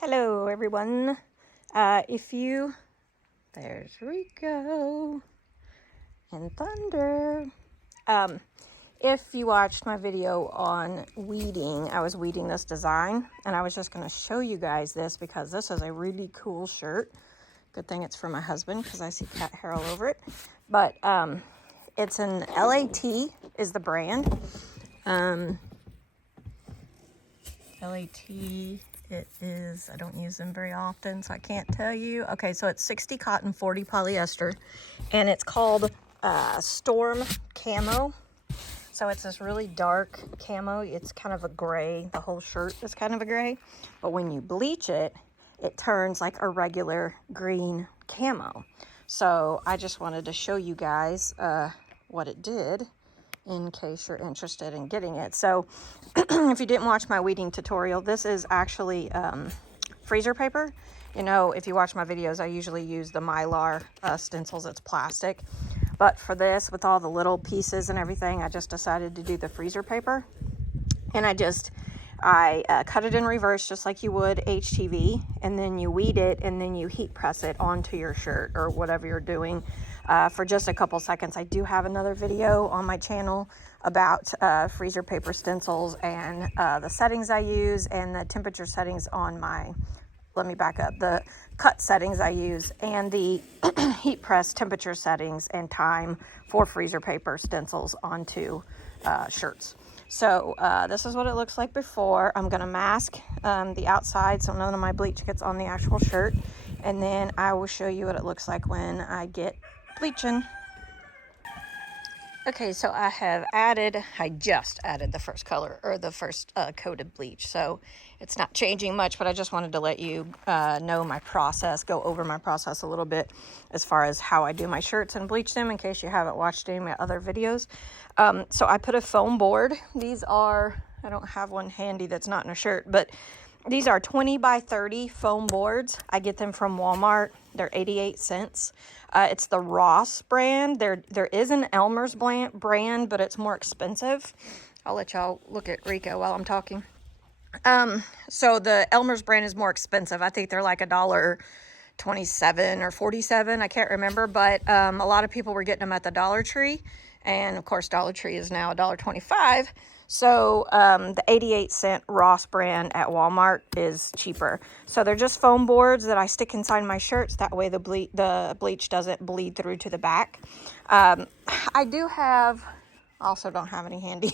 Hello everyone. There's Rico and Thunder. If you watched my video on weeding, I was weeding this design and I was just going to show you guys this because this is a really cool shirt. Good thing it's for my husband because I see cat hair all over it. But it's an LAT is the brand. LAT, it is, I don't use them very often, so I can't tell you. Okay, so it's 60 cotton, 40 polyester, and it's called Storm Camo. So it's this really dark camo. It's kind of a gray. The whole shirt is kind of a gray. But when you bleach it, it turns like a regular green camo. So I just wanted to show you guys what it did in case you're interested in getting it. So if you didn't watch my weeding tutorial, this is actually freezer paper. You know, if you watch my videos, I usually use the Mylar stencils. It's plastic. But for this, with all the little pieces and everything, I just decided to do the freezer paper. And I cut it in reverse just like you would HTV, and then you weed it, and then you heat press it onto your shirt or whatever you're doing for just a couple seconds. I do have another video on my channel about freezer paper stencils and the settings I use and the temperature settings on my, let me back up, the cut settings I use and the heat press temperature settings and time for freezer paper stencils onto shirts. So this is what it looks like before. I'm going to mask the outside so none of my bleach gets on the actual shirt. And then I will show you what it looks like when I get bleaching. Okay, so I just added the first color, or the first coat of bleach. So it's not changing much, but I just wanted to let you know my process, go over my process a little bit as far as how I do my shirts and bleach them in case you haven't watched any of my other videos. So I put a foam board. These are, I don't have one handy that's not in a shirt, but these are 20 by 30 foam boards. I get them from Walmart. They're 88 cents. It's the Ross brand. There is an Elmer's brand, but it's more expensive. I'll let y'all look at Rico while I'm talking. So the Elmer's brand is more expensive. I think they're like $1.27 or 47. I can't remember, but a lot of people were getting them at the Dollar Tree. And of course, Dollar Tree is now $1.25. So the 88-cent Ross brand at Walmart is cheaper. So they're just foam boards that I stick inside my shirts. That way the bleach doesn't bleed through to the back. I also don't have any handy.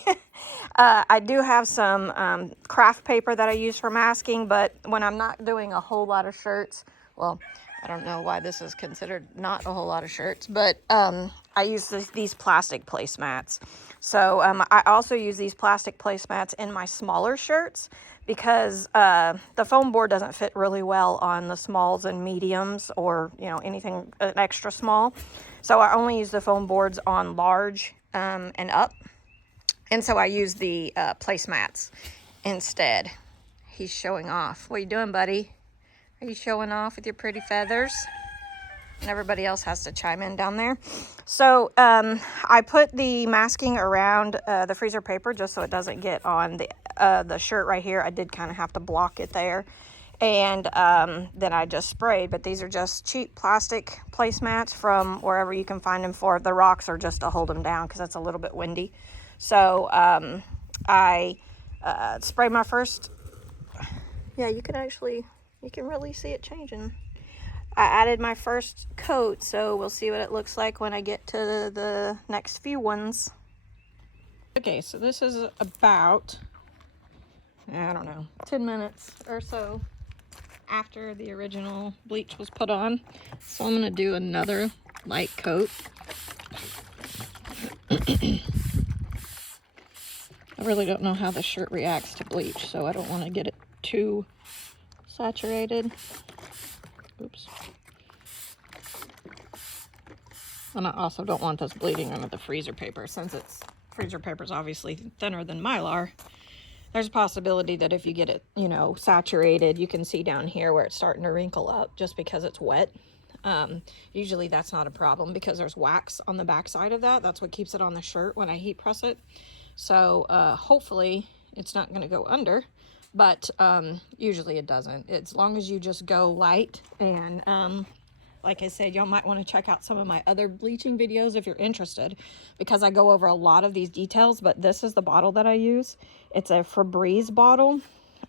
I do have some craft paper that I use for masking, but when I'm not doing a whole lot of shirts, well, I don't know why this is considered not a whole lot of shirts, but I use these plastic placemats. So I also use these plastic placemats in my smaller shirts because the foam board doesn't fit really well on the smalls and mediums or, you know, anything extra small. So I only use the foam boards on large and up. And so I use the placemats instead. He's showing off. What are you doing, buddy? Are you showing off with your pretty feathers? And everybody else has to chime in down there. So I put the masking around the freezer paper just so it doesn't get on the shirt right here. I did kind of have to block it there. And then I just sprayed. But these are just cheap plastic placemats from wherever you can find them for. The rocks are just to hold them down because it's a little bit windy. So I sprayed my first. Yeah, you can really see it changing. I added my first coat, so we'll see what it looks like when I get to the next few ones. Okay, so this is about, I don't know, 10 minutes or so after the original bleach was put on. So I'm going to do another light coat. I really don't know how the shirt reacts to bleach, so I don't want to get it too saturated. Oops. And I also don't want this bleeding under the freezer paper. Since freezer paper is obviously thinner than Mylar, there's a possibility that if you get it, you know, saturated, you can see down here where it's starting to wrinkle up just because it's wet. Usually that's not a problem because there's wax on the back side of that. That's what keeps it on the shirt when I heat press it. So hopefully it's not going to go under. but usually it doesn't. As long as you just go light. And like I said, y'all might want to check out some of my other bleaching videos if you're interested, because I go over a lot of these details. But this is the bottle that I use. It's a Febreze bottle.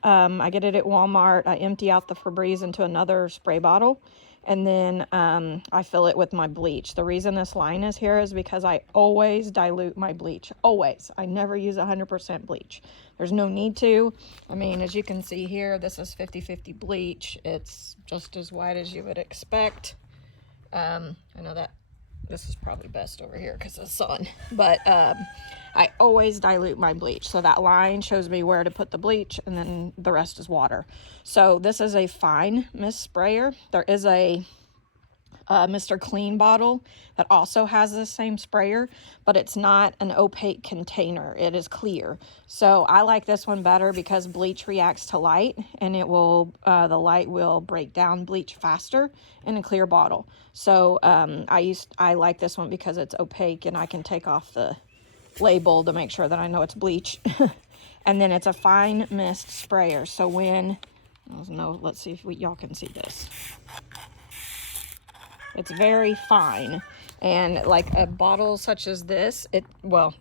I get it at Walmart. I empty out the Febreze into another spray bottle, and then I fill it with my bleach. The reason this line is here is because I always dilute my bleach. Always. I never use 100% bleach. There's no need to. I mean, as you can see here, this is 50-50 bleach. It's just as white as you would expect. I know that this is probably best over here because of the sun, but I always dilute my bleach. So that line shows me where to put the bleach, and then the rest is water. So this is a fine mist sprayer. There is a Mr. Clean bottle that also has the same sprayer, but it's not an opaque container. It is clear. So I like this one better because bleach reacts to light, and it will the light will break down bleach faster in a clear bottle. So I like this one because it's opaque, and I can take off the label to make sure that I know it's bleach. And then it's a fine mist sprayer. So when, let's see if y'all can see this. It's very fine. And like a bottle such as this,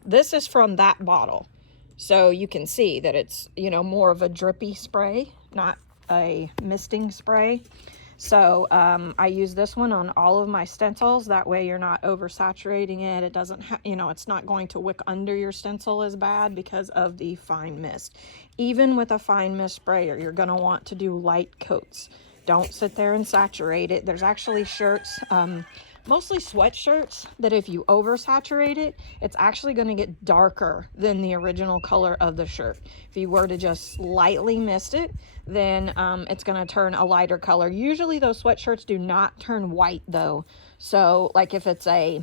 this is from that bottle. So you can see that it's, more of a drippy spray, not a misting spray. So I use this one on all of my stencils. That way you're not oversaturating it. It doesn't, it's not going to wick under your stencil as bad because of the fine mist. Even with a fine mist sprayer, you're going to want to do light coats. Don't sit there and saturate it. There's actually shirts, mostly sweatshirts, that if you oversaturate it, it's actually going to get darker than the original color of the shirt. If you were to just lightly mist it, then it's going to turn a lighter color. Usually those sweatshirts do not turn white though. So like if it's a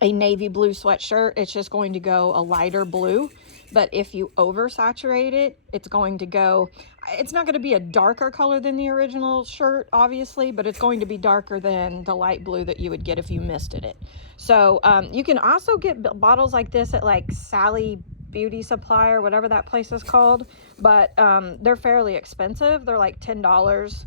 navy blue sweatshirt, it's just going to go a lighter blue. But if you oversaturate it, it's going to go, it's not going to be a darker color than the original shirt, obviously, but it's going to be darker than the light blue that you would get if you misted it. So you can also get bottles like this at like Sally Beauty Supply or whatever that place is called, but they're fairly expensive. They're like $10.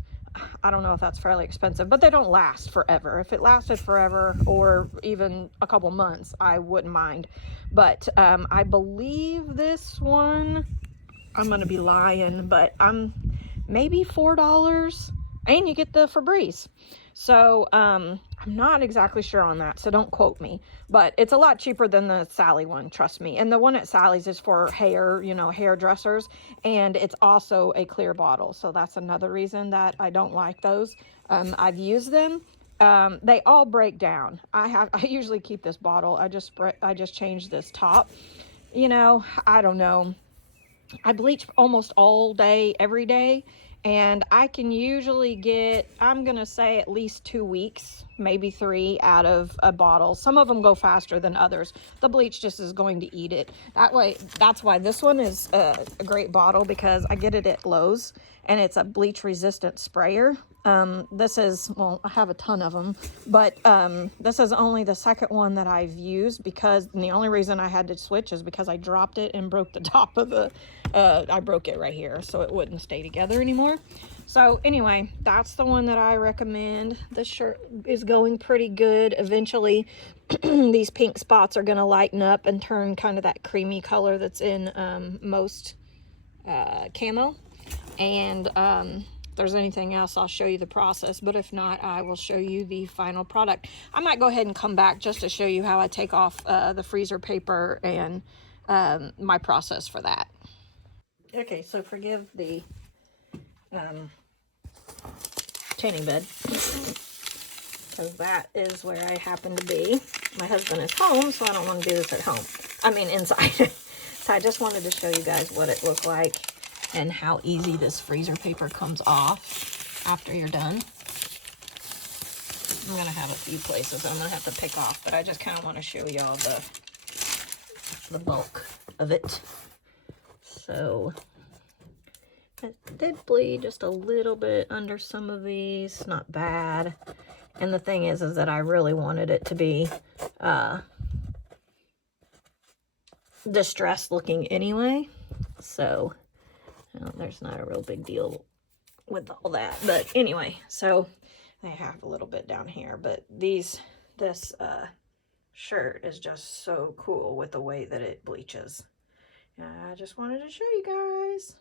I don't know if that's fairly expensive, but they don't last forever. If it lasted forever or even a couple months, I wouldn't mind. But I believe this one, I'm going to be lying, but maybe $4, and you get the Febreze. So I'm not exactly sure on that, so don't quote me, but it's a lot cheaper than the Sally one, trust me. And the one at Sally's is for hair, hairdressers, and it's also a clear bottle. So that's another reason that I don't like those. I've used them. They all break down. I usually keep this bottle. I just changed this top. I don't know. I bleach almost all day, every day. And I can usually get, I'm going to say at least 2 weeks, maybe 3 out of a bottle. Some of them go faster than others. The bleach just is going to eat it. That's why this one is a great bottle, because I get it at Lowe's, and it's a bleach resistant sprayer. This is, I have a ton of them, but this is only the second one that I've used, because the only reason I had to switch is because I dropped it and broke the top of the, I broke it right here, so it wouldn't stay together anymore. So anyway, that's the one that I recommend. This shirt is going pretty good. Eventually, these pink spots are going to lighten up and turn kind of that creamy color that's in most camo. And if there's anything else, I'll show you the process, but if not, I will show you the final product. I might go ahead and come back just to show you how I take off the freezer paper and my process for that. Okay, so forgive the tanning bed, because that is where I happen to be. My husband is home, so I don't want to do this at home. I mean, inside. So I just wanted to show you guys what it looked like and how easy this freezer paper comes off after you're done. I'm gonna have a few places I'm gonna have to pick off, but I just kind of want to show y'all the bulk of it. So it did bleed just a little bit under some of these, not bad. And the thing is that I really wanted it to be distressed looking anyway. So Well, there's not a real big deal with all that, but anyway, so I have a little bit down here, but this shirt is just so cool with the way that it bleaches. I just wanted to show you guys.